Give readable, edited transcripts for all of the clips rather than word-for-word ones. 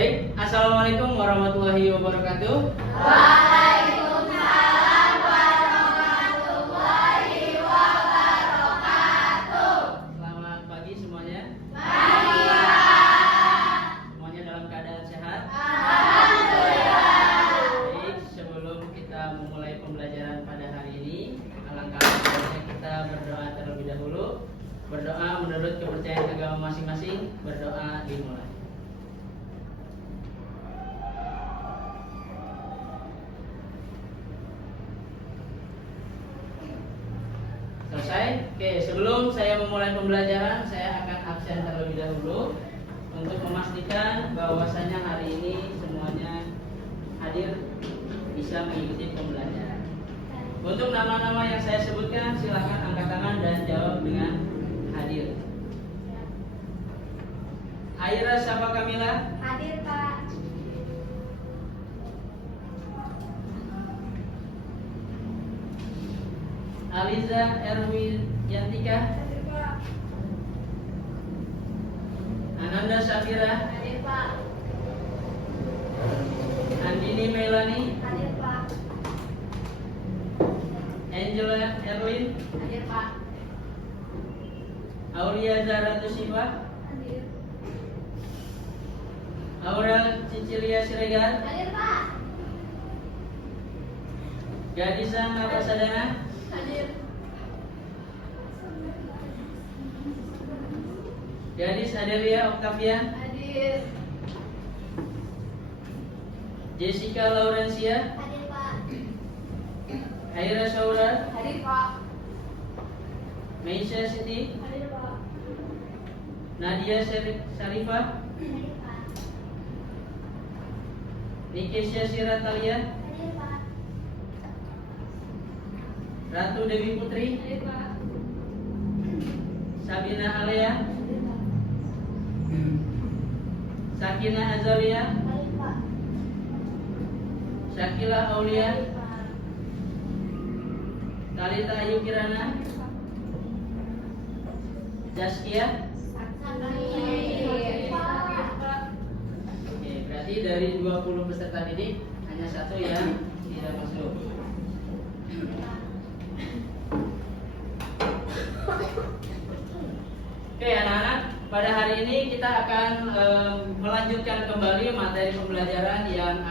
Baik, assalamualaikum warahmatullahi wabarakatuh. Waalaikumsalam warahmatullahi wabarakatuh. Selamat pagi semuanya. Pagi Pak. Semuanya dalam keadaan sehat. Alhamdulillah. Baik, sebelum kita memulai pembelajaran pada hari ini, alangkah baiknya kita berdoa terlebih dahulu. Berdoa menurut kepercayaan agama masing-masing. Berdoa dimulai. Selesai? Oke, sebelum saya memulai pembelajaran, saya akan absen terlebih dahulu untuk memastikan bahwasanya hari ini semuanya hadir bisa mengikuti pembelajaran. Untuk nama-nama yang saya sebutkan, silakan angkat tangan dan jawab dengan hadir. Aira Syafa Kamila, Hadir Pak. Aliza Erwin Yantika, Hadir Pak. Ananda Safira, Hadir Pak. Andini Melani, Hadir Pak. Angela Erwin, Hadir Pak. Aulia Zahra Tusifa, Hadir. Aurel Cicilia Siregar, Hadir Pak. Gadisa Nabasadana, Hadir. Gadis Adelia Octavian, Hadir. Jessica Laurencia, Hadir Pak. Haira Saura, Hadir Pak. Meisha Siti, Hadir Pak. Nadia Sarifah, Hadir Pak. Nikesha Siratalia, Hadir Pak. Ratu Dewi Putri, Hadir Pak. Sabina Alea, Hadir Pak. Sakina Azalia, Hadir Pak. Syakila Aulia, Hadir Pak. Talita Ayu Kirana, Hadir Pak. Zaskia. Hadir Pak. Oke, berarti dari 20 peserta didik hanya satu yang tidak masuk. Oke anak-anak, pada hari ini kita akan melanjutkan kembali materi pembelajaran yang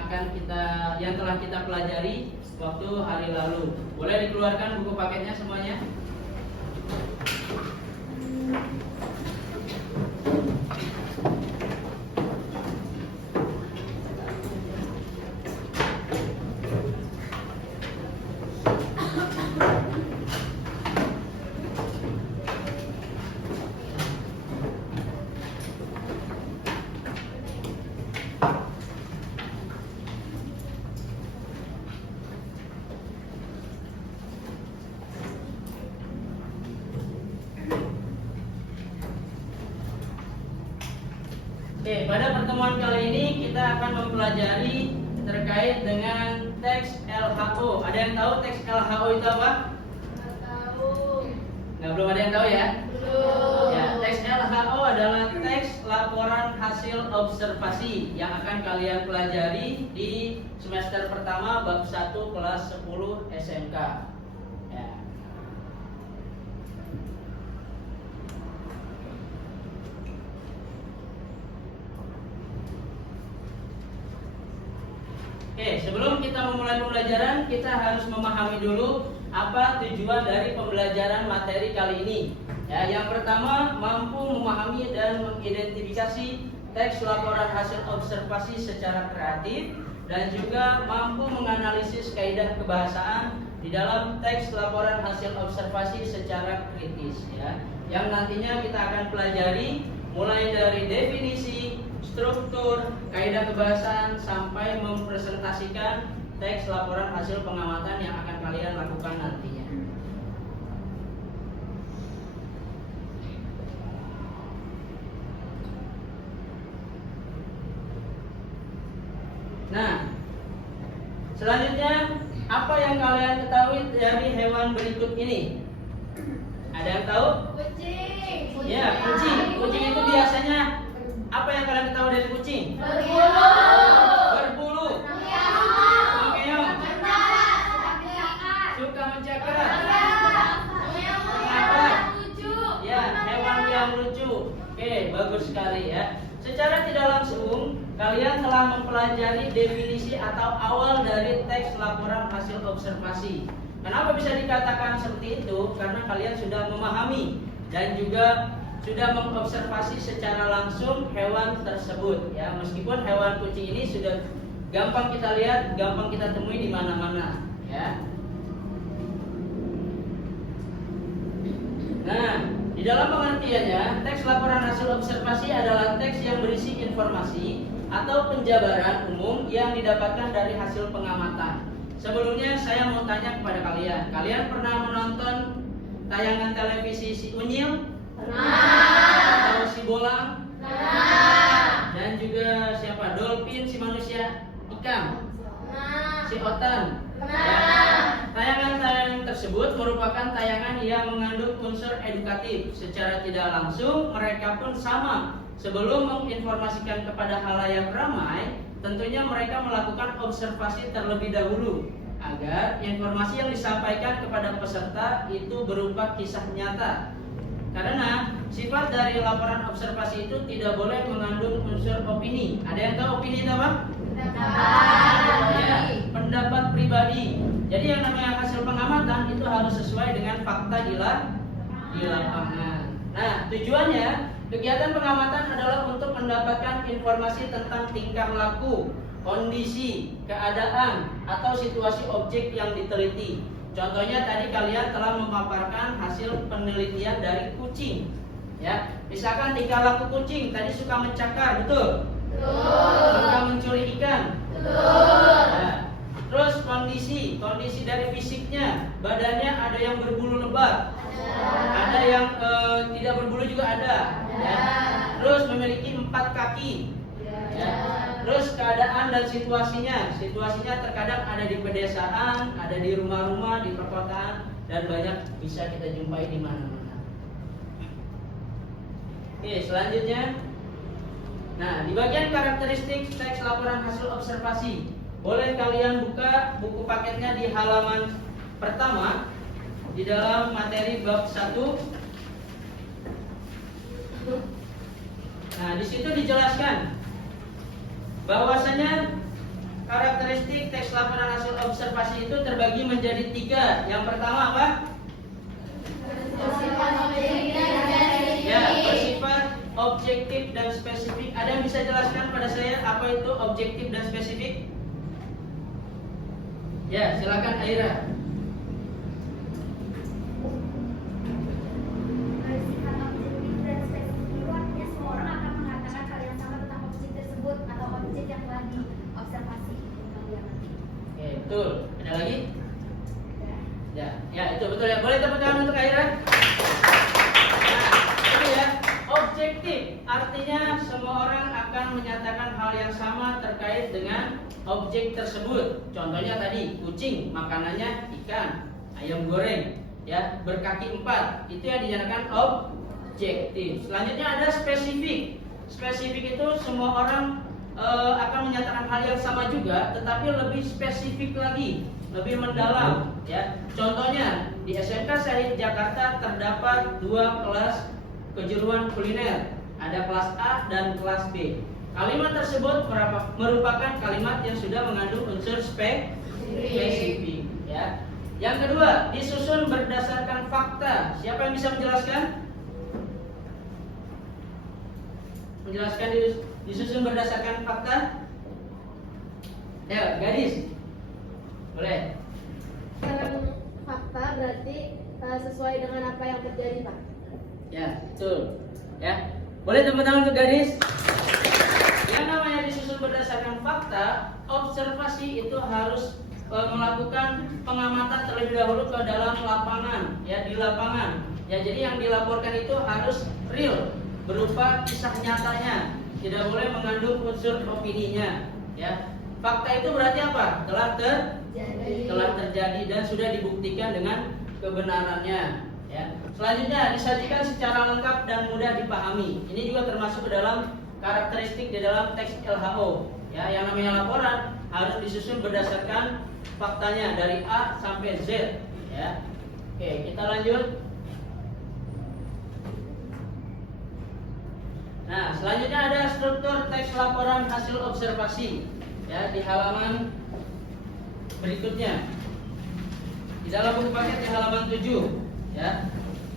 telah kita pelajari waktu hari lalu. Boleh dikeluarkan buku paketnya semuanya? Oke, pada pertemuan kali ini kita akan mempelajari terkait dengan teks LHO. Ada yang tahu teks LHO itu apa? Nggak tahu. Nggak, belum ada yang tahu ya? Belum. Ya, teks LHO adalah teks laporan hasil observasi yang akan kalian pelajari di semester pertama bab 1 kelas 10 SMK. Ya. Oke, sebelum kita memulai pembelajaran, kita harus memahami dulu apa tujuan dari pembelajaran materi kali ini. Ya, yang pertama, mampu memahami dan mengidentifikasi teks laporan hasil observasi secara kreatif dan juga mampu menganalisis kaidah kebahasaan di dalam teks laporan hasil observasi secara kritis. Ya, yang nantinya kita akan pelajari mulai dari definisi, struktur, kaidah kebahasaan sampai mempresentasikan teks laporan hasil pengamatan yang akan kalian lakukan nantinya. Nah, selanjutnya apa yang kalian ketahui dari hewan berikut ini? Ada yang tahu? Kucing. Ya, kucing. Kucing itu biasanya apa yang kalian ketahui dari kucing? Berbulu. yang lucu. Oke, bagus sekali ya. Secara tidak langsung, kalian telah mempelajari definisi atau awal dari teks laporan hasil observasi. Kenapa bisa dikatakan seperti itu? Karena kalian sudah memahami dan juga sudah mengobservasi secara langsung hewan tersebut ya. Meskipun hewan kucing ini sudah gampang kita lihat, gampang kita temui di mana-mana ya. Nah, di dalam pengertiannya, teks laporan hasil observasi adalah teks yang berisi informasi atau penjabaran umum yang didapatkan dari hasil pengamatan. Sebelumnya saya mau tanya kepada kalian, kalian pernah menonton tayangan televisi si Unyil? Pernah. Atau si Bolang? Pernah. Dan juga siapa? Dolphin, si manusia ikan? Pernah. Si Otan? Pernah. Tayangan-tayangan tersebut merupakan tayangan yang mengandung unsur edukatif. Secara tidak langsung mereka pun sama. Sebelum menginformasikan kepada halayak ramai, tentunya mereka melakukan observasi terlebih dahulu agar informasi yang disampaikan kepada peserta itu berupa kisah nyata. Karena sifat dari laporan observasi itu tidak boleh mengandung unsur opini. Ada yang tahu opini itu apa? Ya, pendapat pribadi. Jadi yang namanya hasil pengamatan itu harus sesuai dengan fakta di lapangan. Nah, tujuannya kegiatan pengamatan adalah untuk mendapatkan informasi tentang tingkah laku, kondisi, keadaan, atau situasi objek yang diteliti. Contohnya tadi kalian telah memaparkan hasil penelitian dari kucing. Ya, misalkan tingkah laku kucing tadi suka mencakar, betul? Betul. Suka mencuri ikan. Betul. Nah, terus kondisi dari fisiknya, badannya ada yang berbulu lebat, ada yang tidak berbulu juga ada. Ya. Terus memiliki 4 kaki. Ya. Terus keadaan dan situasinya terkadang ada di pedesaan, ada di rumah-rumah, di perkotaan, dan banyak bisa kita jumpai di mana-mana. Oke, selanjutnya. Nah, di bagian karakteristik teks laporan hasil observasi, boleh kalian buka buku paketnya di halaman pertama di dalam materi bab 1. Nah, di situ dijelaskan bahwasanya karakteristik teks laporan hasil observasi itu terbagi menjadi 3. Yang pertama apa? Ya, bersifat objektif dan spesifik. Ada yang bisa jelaskan pada saya apa itu objektif dan spesifik? Ya, silakan Aira. Bersifat objektif dan spesifik itu artinya semua orang akan mengatakan hal yang sama tentang objek tersebut atau objek yang telah diobservasi. Oke, betul. Ada lagi? Ya, itu betul ya. Boleh tepuk tangan untuk Aira. Nah, itu ya. Objektif artinya semua orang akan menyatakan hal yang sama terkait dengan objek tersebut. Contohnya tadi kucing, makanannya ikan, ayam goreng, ya berkaki 4. Itu yang dinyatakan objektif. Selanjutnya ada spesifik. Spesifik itu semua orang akan menyatakan hal yang sama juga, tetapi lebih spesifik lagi, lebih mendalam. Ya, contohnya di SMK Syahid Jakarta terdapat 2 kelas kejuruan kuliner, ada kelas A dan kelas B. Kalimat tersebut merupakan kalimat yang sudah mengandung unsur spesifik. Ya. Yang kedua, disusun berdasarkan fakta. Siapa yang bisa menjelaskan? Menjelaskan disusun berdasarkan fakta? Ya, Gadis. Boleh. Fakta berarti sesuai dengan apa yang terjadi, Pak. Ya, betul. Ya. Boleh tepuk tangan untuk Gadis. Yang namanya disusun berdasarkan fakta, observasi itu harus melakukan pengamatan terlebih dahulu ke dalam lapangan, ya di lapangan. Ya, jadi yang dilaporkan itu harus real, berupa kisah nyatanya, tidak boleh mengandung unsur opininya. Ya, fakta itu berarti apa? Telah terjadi dan sudah dibuktikan dengan kebenarannya. Ya. Selanjutnya disajikan secara lengkap dan mudah dipahami. Ini juga termasuk ke dalam karakteristik di dalam teks LHO. Ya, yang namanya laporan harus disusun berdasarkan faktanya dari A sampai Z. Ya. Oke, kita lanjut. Nah, selanjutnya ada struktur teks laporan hasil observasi. Ya, di halaman berikutnya. Di dalam buku paket di halaman 7, ya.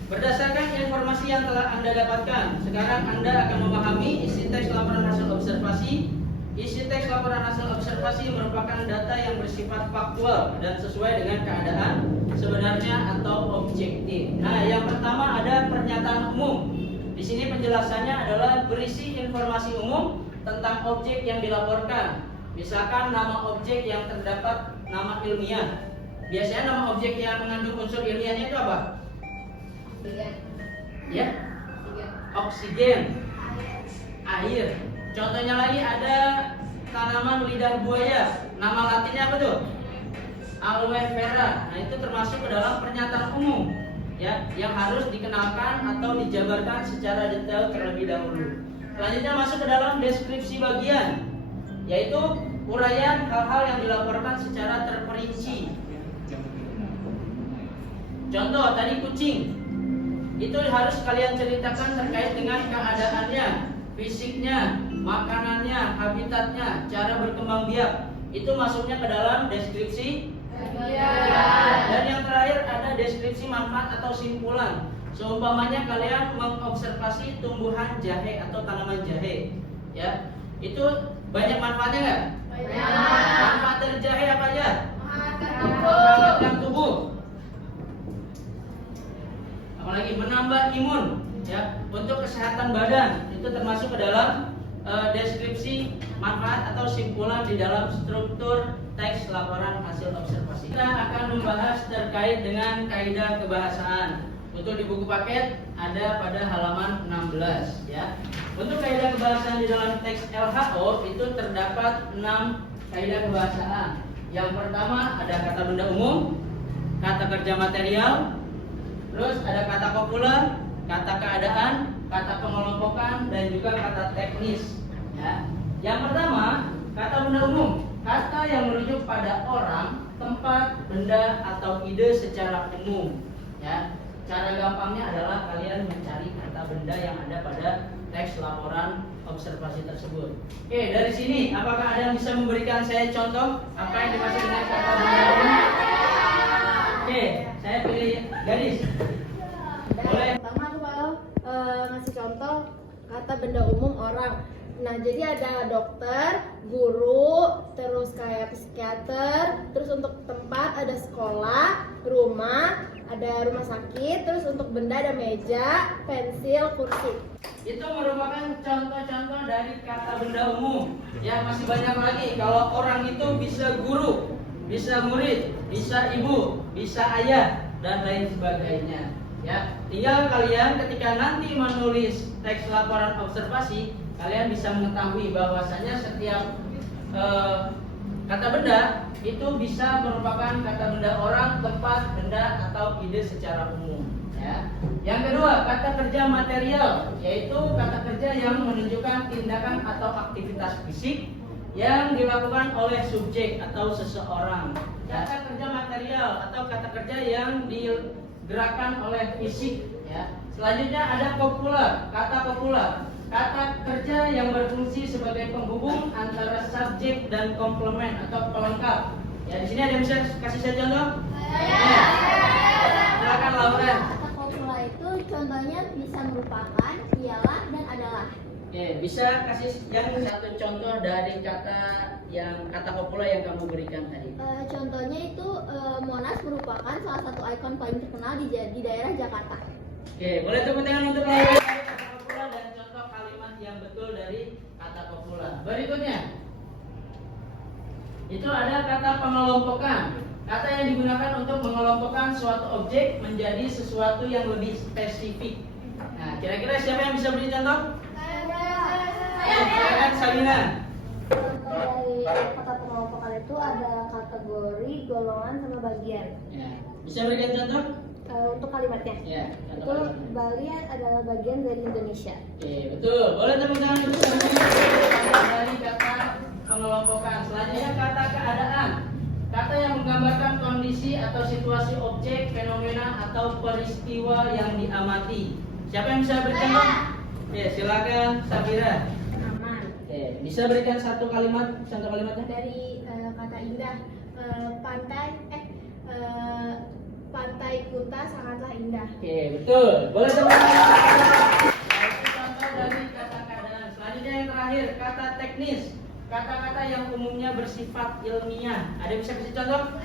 Berdasarkan informasi yang telah Anda dapatkan, sekarang Anda akan memahami isi teks laporan hasil observasi. Isi teks laporan hasil observasi merupakan data yang bersifat faktual dan sesuai dengan keadaan sebenarnya atau objektif. Nah, yang pertama ada pernyataan umum. Di sini penjelasannya adalah berisi informasi umum tentang objek yang dilaporkan. Misalkan nama objek yang terdapat nama ilmiah. Biasanya nama objek yang mengandung unsur ilmiahnya itu apa? Oksigen. Ya, oksigen, air. Contohnya lagi ada tanaman lidah buaya. Nama latinnya apa tuh? Aloe vera. Nah, itu termasuk ke dalam pernyataan umum, ya, yang harus dikenalkan atau dijabarkan secara detail terlebih dahulu. Selanjutnya masuk ke dalam deskripsi bagian, yaitu uraian hal-hal yang dilaporkan secara terperinci. Contoh tadi kucing, itu harus kalian ceritakan terkait dengan keadaannya, fisiknya, makanannya, habitatnya, cara berkembang biak. Itu masuknya ke dalam deskripsi bagian. Dan yang terakhir ada deskripsi manfaat atau simpulan. Seumpamanya kalian mengobservasi tumbuhan jahe atau tanaman jahe, ya, itu banyak manfaatnya nggak? Banyak. Manfaat dari jahe apa aja? Tubuh. Menghangatkan tubuh. Apalagi menambah imun, ya, untuk kesehatan badan. Itu termasuk ke dalam deskripsi manfaat atau simpulan di dalam struktur teks laporan hasil observasi. Kita akan membahas terkait dengan kaidah kebahasaan. Untuk di buku paket ada pada halaman 16, ya. Untuk kaidah kebahasaan di dalam teks LHO itu terdapat 6 kaidah kebahasaan. Yang pertama ada kata benda umum, kata kerja material, terus ada kata populer, kata keadaan, kata pengelompokan, dan juga kata teknis. Ya. Yang pertama, kata benda umum, kata yang merujuk pada orang, tempat, benda, atau ide secara umum. Ya. Cara gampangnya adalah kalian mencari kata benda yang ada pada teks laporan observasi tersebut. Oke, dari sini, apakah ada yang bisa memberikan saya contoh apa yang dimaksud dengan kata benda umum? Oke, saya pilih gadis. Boleh. Pertama aku mau ngasih contoh kata benda umum orang. Nah, jadi ada dokter, guru, terus kayak psikiater, terus untuk tempat ada sekolah, rumah, ada rumah sakit, terus untuk benda ada meja, pensil, kursi. Itu merupakan contoh-contoh dari kata benda umum. Ya, masih banyak lagi. Kalau orang itu bisa guru, bisa murid, bisa ibu, bisa ayah, dan lain sebagainya. Ya, tinggal kalian ketika nanti menulis teks laporan observasi, kalian bisa mengetahui bahwasanya setiap kata benda itu bisa merupakan kata benda orang, tempat, benda, atau ide secara umum. Ya. Yang kedua, kata kerja material, yaitu kata kerja yang menunjukkan tindakan atau aktivitas fisik yang dilakukan oleh subjek atau seseorang. Kata kerja material atau kata kerja yang digerakkan oleh fisik. Ya. Selanjutnya ada populer, kata populer, kata kerja yang berfungsi sebagai penghubung antara subjek dan komplement atau pelengkap. Ya, di sini ada yang bisa kasih saya contoh? Ya. Silakan Laura. Kata kopula itu contohnya bisa merupakan, ialah, dan adalah. Oke, bisa kasih yang satu contoh dari kata kopula yang kamu berikan tadi. Contohnya itu Monas merupakan salah satu ikon paling terkenal di daerah Jakarta. Oke, boleh tepuk tangan untuk Laura dari kata kopula dan contoh kalimat yang betul dari kata kopula. Berikutnya, itu ada kata pengelompokan. Kata yang digunakan untuk mengelompokkan suatu objek menjadi sesuatu yang lebih spesifik. Nah, kira-kira siapa yang bisa beri contoh? Silakan Salina. Dari kata pengelompokan itu ada kategori, golongan, sama bagian. Ya, bisa berikan contoh? Untuk kalimatnya, Ya, itu contoh kalimatnya. Bali adalah bagian dari Indonesia. Oke, betul. Boleh tepuk tangan untuk Salina dari kata pengelompokan. Selanjutnya kata keadaan. Kata yang menggambarkan kondisi atau situasi objek, fenomena atau peristiwa yang diamati. Siapa yang bisa bercontoh? Oke, silakan Safira. Aman. Oke, bisa berikan satu kalimat, contoh kalimatnya? Dari kata indah, pantai Kuta sangatlah indah. Oke, betul. Boleh tepuk tangan. Itu contoh dari kata-kata. Selanjutnya yang terakhir, kata teknis. Kata-kata yang umumnya bersifat ilmiah. Ada yang bisa kasih contoh?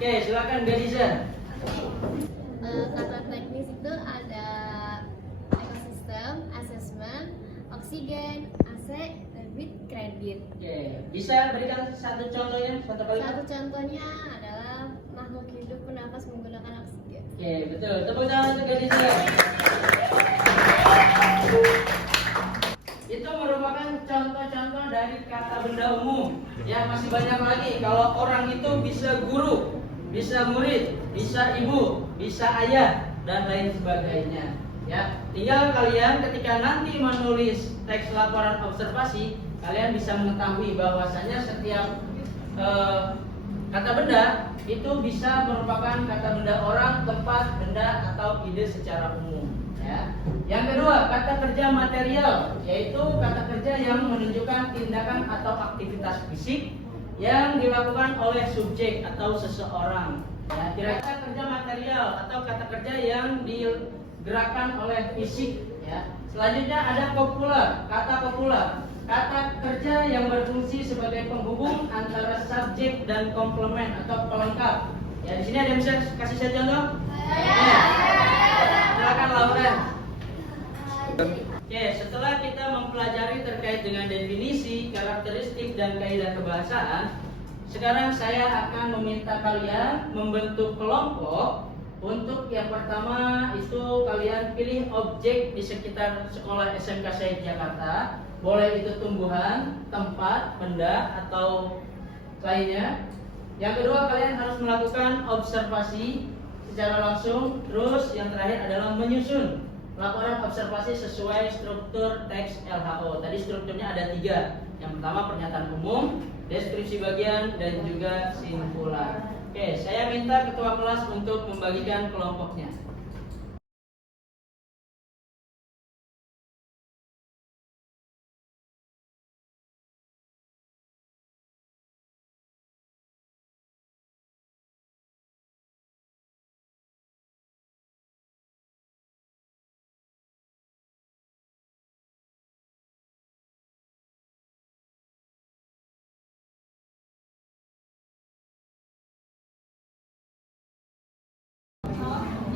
Oke, silakan Gadiza. Kata teknis itu ada ekosistem, assessment, oksigen, AC, debit, kredit. Oke, bisa berikan satu contohnya, satu kalimat? Satu contohnya adalah makhluk hidup bernafas menggunakan oksigen. Oke, betul. Tepuk tangan untuk Gadiza. Itu merupakan contoh-contoh dari kata benda umum. Ya, masih banyak lagi. Kalau orang itu bisa guru, bisa murid, bisa ibu, bisa ayah, dan lain sebagainya. Ya, tinggal kalian ketika nanti menulis teks laporan observasi, kalian bisa mengetahui bahwasanya setiap kata benda itu bisa merupakan kata benda orang, tempat, benda, atau ide secara umum. Ya. Yang kedua, kata kerja material, yaitu kata kerja yang menunjukkan tindakan atau aktivitas fisik yang dilakukan oleh subjek atau seseorang. Ya, kira-kira kerja material atau kata kerja yang digerakkan oleh fisik. Ya. Selanjutnya ada kopular, kata kopular, kata kerja yang berfungsi sebagai penghubung antara subjek dan komplement atau pelengkap. Ya, di sini ada yang bisa kasih saya contoh? Ya. Silakan Laura. Oke, setelah kita mempelajari terkait dengan definisi, karakteristik, dan kaidah kebahasaan, sekarang saya akan meminta kalian membentuk kelompok. Untuk yang pertama itu kalian pilih objek di sekitar sekolah SMK Syahid Jakarta. Boleh itu tumbuhan, tempat, benda, atau lainnya. Yang kedua, kalian harus melakukan observasi secara langsung. Terus yang terakhir adalah menyusun laporan observasi sesuai struktur teks LHO. Tadi strukturnya ada 3. Yang pertama pernyataan umum, deskripsi bagian, dan juga simpulan. Oke, saya minta ketua kelas untuk membagikan kelompoknya.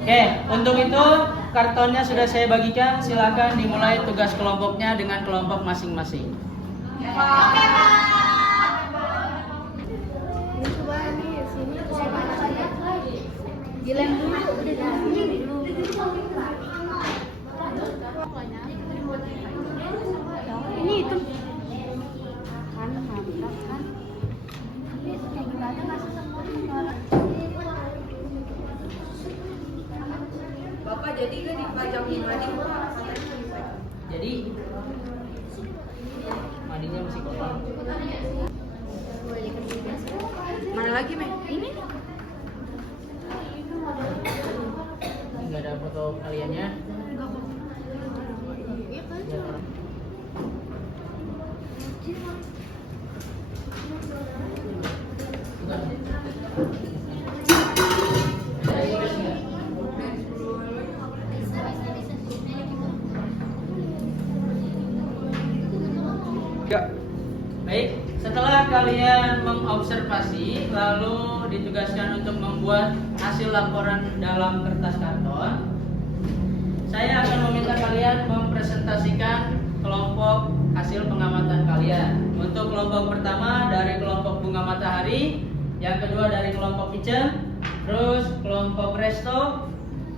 Oke, untuk itu kartonnya sudah saya bagikan. Silakan dimulai tugas kelompoknya dengan kelompok masing-masing. Ini coba nih sini dilem dulu, udah dilem dulu. Ini itu kan mantap kan. Ini kayak gimana masuk semua orang. Bapak jadi kan dipajang di mading Pak? Jadi mandinya masih kotor. Mana lagi, Meh? Ini Nggak ada foto kaliannya. iya kan? Ya, baik, setelah kalian mengobservasi lalu ditugaskan untuk membuat hasil laporan dalam kertas karton, saya akan meminta kalian mempresentasikan kelompok hasil pengamatan kalian. Untuk kelompok pertama dari kelompok bunga matahari, yang kedua dari kelompok kitchen, terus kelompok resto,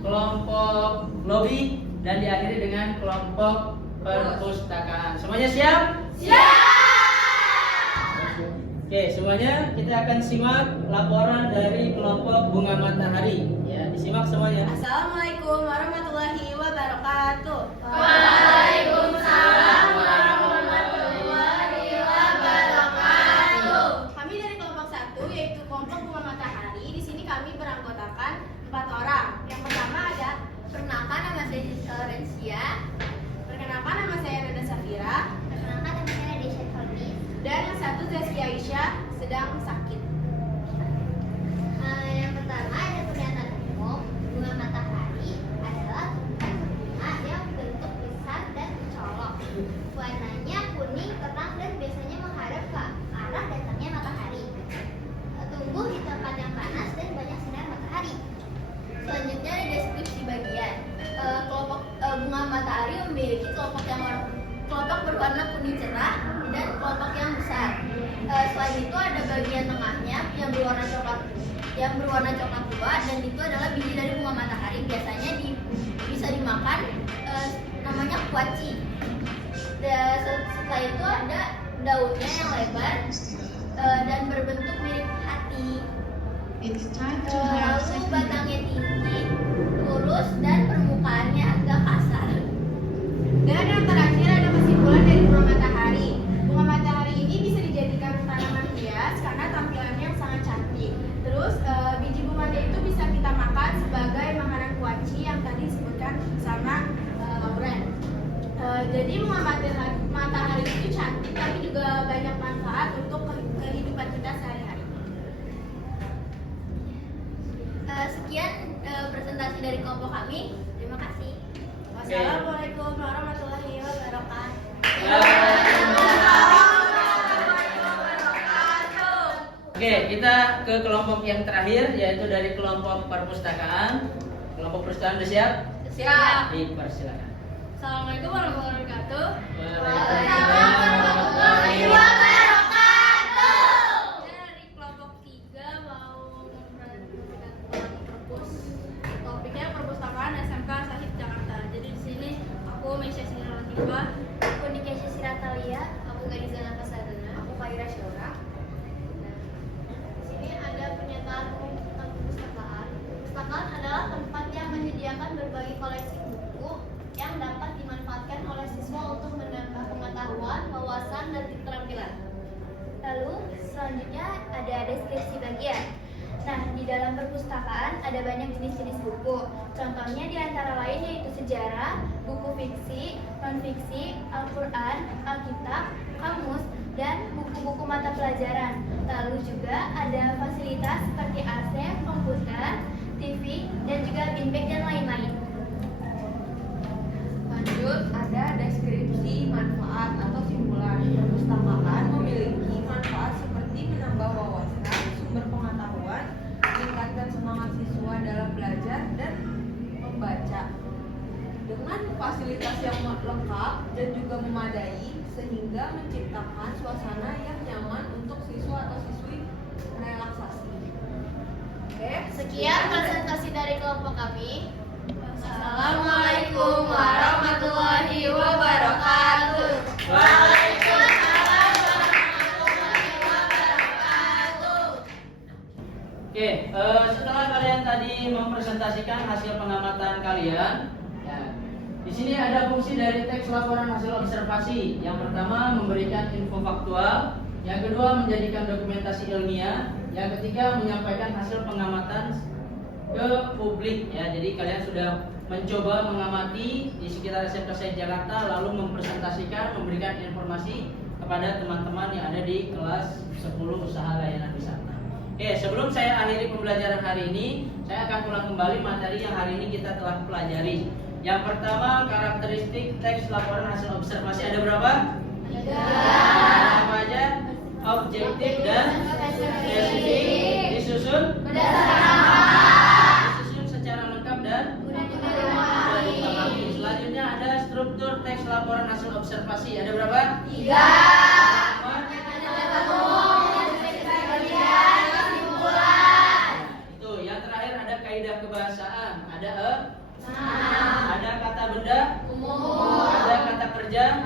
kelompok lobby, dan diakhiri dengan kelompok perpustakaan. Semuanya siap? Oke, semuanya kita akan simak laporan dari kelompok bunga matahari. Ya, disimak semuanya. Assalamualaikum warahmatullahi wabarakatuh. Waalaikumsalam warahmatullahi wabarakatuh. Kami dari kelompok 1 yaitu kelompok bunga matahari. Di sini kami beranggotakan 4 orang. Yang pertama ada perkenalkan nama saya Rensia. Perkenalkan nama memiliki kelompok berwarna kuning cerah dan kelompok yang besar. Selain itu ada bagian tengahnya yang berwarna coklat tua, dan itu adalah biji dari bunga matahari. Biasanya bisa dimakan, namanya kuaci. Setelah itu ada daunnya yang lebar dan berbentuk mirip hati. Lalu batangnya tinggi, lurus, dan permukaannya agak kasar. Dan yang terakhir ada kesimpulan dari bunga matahari. Bunga matahari ini bisa dijadikan tanaman hias karena tampilannya yang sangat cantik. Terus biji bunganya itu bisa kita makan sebagai makanan kuaci yang tadi disebutkan sama Lauren. Jadi bunga matahari itu cantik tapi juga banyak manfaat untuk kehidupan kita sehari-hari. Sekian presentasi dari kelompok kami. Terima kasih. Wassalamualaikum warahmatullahi wabarakatuh. Oke, kita ke kelompok yang terakhir, yaitu dari kelompok perpustakaan. Kelompok perpustakaan sudah siap? Siap. Dipersilakan. Assalamualaikum warahmatullahi wabarakatuh. Waalaikumsalam warahmatullahi wabarakatuh. Dari kelompok 3 mau memperhatikan perpus. Topiknya perpustakaan SMK Sahid Jakarta. Jadi di sini aku Mesya Sinira Latifah, Aku Nikesha Siratalia. Aku Gadiza Nafasadana. Aku Faira Syora. Di sini ada pernyataan umum tentang perpustakaan. Perpustakaan adalah tempat yang menyediakan berbagai koleksi buku yang dapat dimanfaatkan oleh siswa untuk menambah pengetahuan, wawasan, dan keterampilan. Lalu selanjutnya ada deskripsi bagian. Nah, di dalam perpustakaan ada banyak jenis-jenis buku. Contohnya di antara lain yaitu sejarah, buku fiksi, non-fiksi, Al-Quran, Alkitab, kamus, dan buku-buku mata pelajaran. Lalu juga ada fasilitas seperti AC, komputer, TV, dan juga bin bag dan lain-lain. Lanjut, ada deskripsi manfaat atau simpulan. Perpustakaan memiliki manfaat seperti menambah wawasan, sumber pengetahuan, meningkatkan semangat siswa dalam belajar dan membaca. Dengan fasilitas yang lengkap dan juga memadai, sehingga menciptakan suasana yang nyaman untuk siswa atau siswi relaksasi. Oke, Sekian presentasi dari kelompok kami. Assalamualaikum warahmatullahi wabarakatuh. Waalaikumsalam warahmatullahi wabarakatuh. Oke, setelah kalian tadi mempresentasikan hasil pengamatan kalian, ya, di sini ada fungsi dari teks laporan hasil observasi. Yang pertama memberikan info faktual, yang kedua menjadikan dokumentasi ilmiah, yang ketiga menyampaikan hasil pengamatan ke publik. Ya, jadi kalian sudah mencoba mengamati di sekitar SMK Sahid Jakarta, lalu mempresentasikan, memberikan informasi kepada teman-teman yang ada di kelas 10 usaha layanan wisata. Oke, sebelum saya akhiri pembelajaran hari ini, saya akan ulang kembali materi yang hari ini kita telah pelajari. Yang pertama, karakteristik teks laporan hasil observasi ada berapa? Apa aja? Objektif dan spesifik. Disusun secara lengkap dan mudah dipahami. Selanjutnya ada struktur teks laporan hasil observasi. Ada berapa? 3. Itu. Yang terakhir ada kaidah kebahasaan. Ada ada kata benda, ada kata kerja,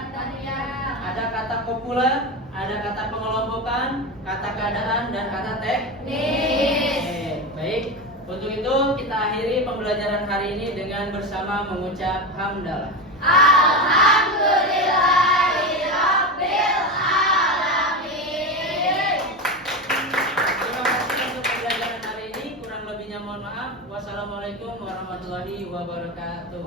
ada kata kopula, ada kata pengelompokan, kata keadaan, dan kata teknis. Oke, baik. Untuk itu kita akhiri pembelajaran hari ini dengan bersama mengucap hamdalah. Alhamdulillahirabbil alamin. Terima kasih untuk pembelajaran hari ini. Kurang lebihnya mohon maaf. Wassalamualaikum warahmatullahi wabarakatuh.